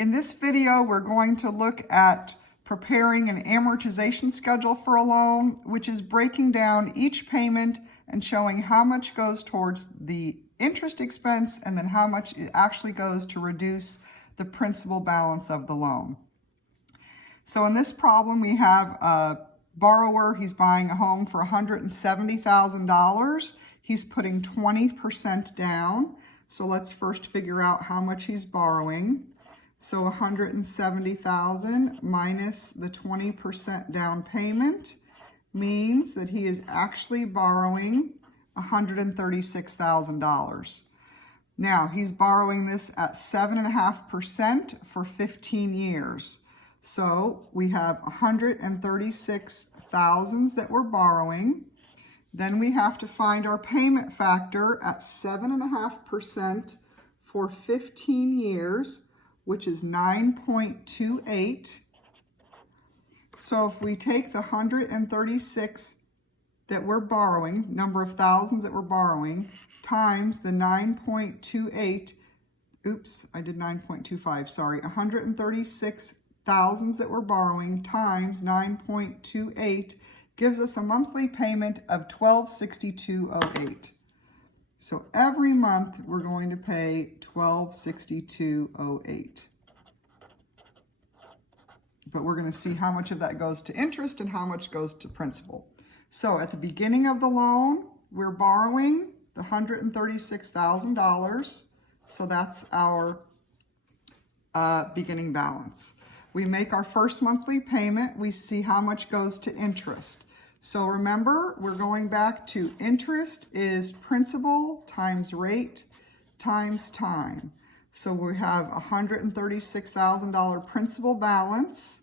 In this video, we're going to look at preparing an amortization schedule for a loan, which is breaking down each payment and showing how much goes towards the interest expense and then how much it actually goes to reduce the principal balance of the loan. So in this problem, we have a borrower. He's buying a home for $170,000. He's putting 20% down. So let's first figure out how much he's borrowing. So 170,000 minus the 20% down payment means that he is actually borrowing $136,000. Now he's borrowing this at 7.5% for 15 years. So we have 136,000 that we're borrowing. Then we have to find our payment factor at 7.5% for 15 years, which is 9.28. So if we take the 136 that we're borrowing, number of thousands that we're borrowing, times the 9.28, oops, I did 9.25, sorry, 136,000 that we're borrowing times 9.28 gives us a monthly payment of $1,262.08. So every month we're going to pay $1,262.08. But we're going to see how much of that goes to interest and how much goes to principal. So at the beginning of the loan, we're borrowing the $136,000. So that's our beginning balance. We make our first monthly payment. We see how much goes to interest. So remember, we're going back to interest is principal times rate times time. So we have $136,000 principal balance.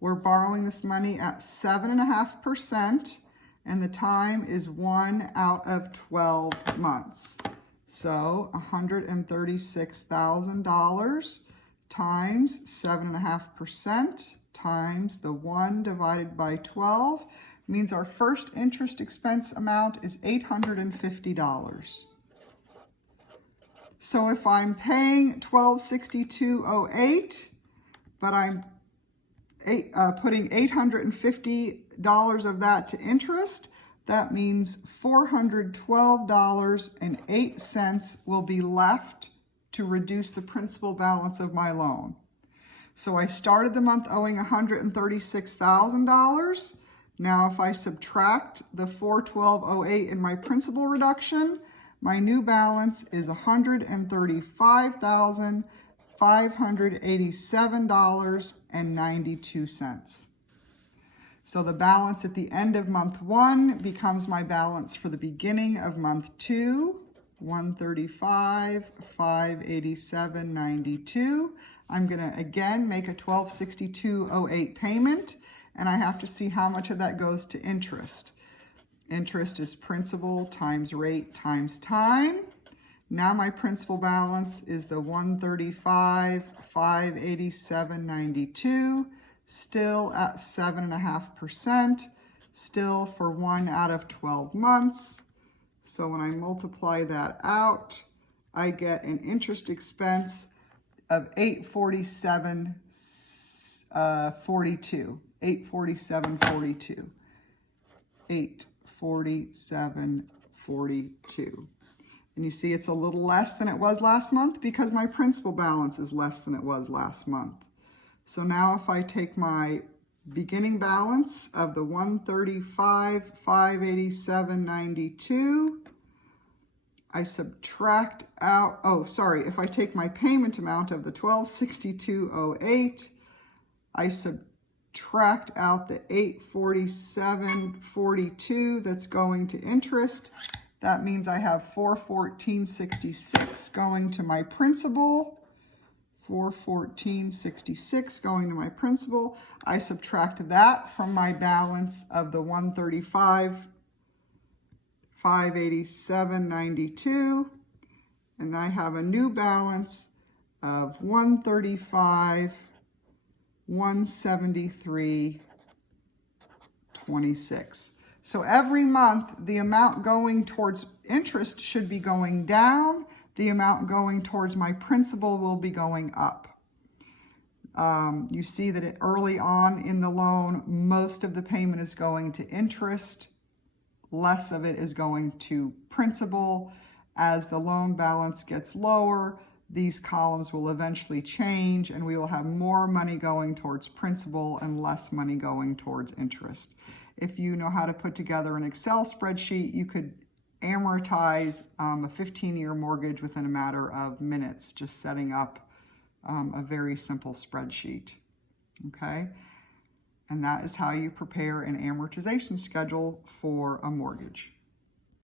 We're borrowing this money at 7.5%, and the time is 1 out of 12 months. So $136,000 times 7.5% times the 1 divided by 12 means our first interest expense amount is $850. So if I'm paying $1,262.08, but I'm putting $850 of that to interest, that means $412.08 will be left to reduce the principal balance of my loan. So I started the month owing $136,000. Now if I subtract the $412.08 in my principal reduction, my new balance is $135,587.92. So the balance at the end of month 1 becomes my balance for the beginning of month 2, $135,587.92. I'm going to again make a $1,262.08 payment, and I have to see how much of that goes to interest. Interest is principal times rate times time. Now my principal balance is the $135,587.92, still at 7.5%, still for 1 out of 12 months. So when I multiply that out, I get an interest expense of $847.42. $847.42. And you see it's a little less than it was last month because my principal balance is less than it was last month. So now if I take my beginning balance of the $135,587.92, I subtract out, if I take my payment amount of the $1,262.08, I subtract out the $847.42 that's going to interest. That means I have $414.66 going to my principal. $414.66 going to my principal. I subtract that from my balance of the $135,587.92, and I have a new balance of $135,173.26. So every month, the amount going towards interest should be going down. The amount going towards my principal will be going up. You see that early on in the loan, most of the payment is going to interest, less of it is going to principal. As the loan balance gets lower, these columns will eventually change and we will have more money going towards principal and less money going towards interest. If you know how to put together an Excel spreadsheet, you could amortize a 15-year mortgage within a matter of minutes, just setting up a very simple spreadsheet, okay? And that is how you prepare an amortization schedule for a mortgage.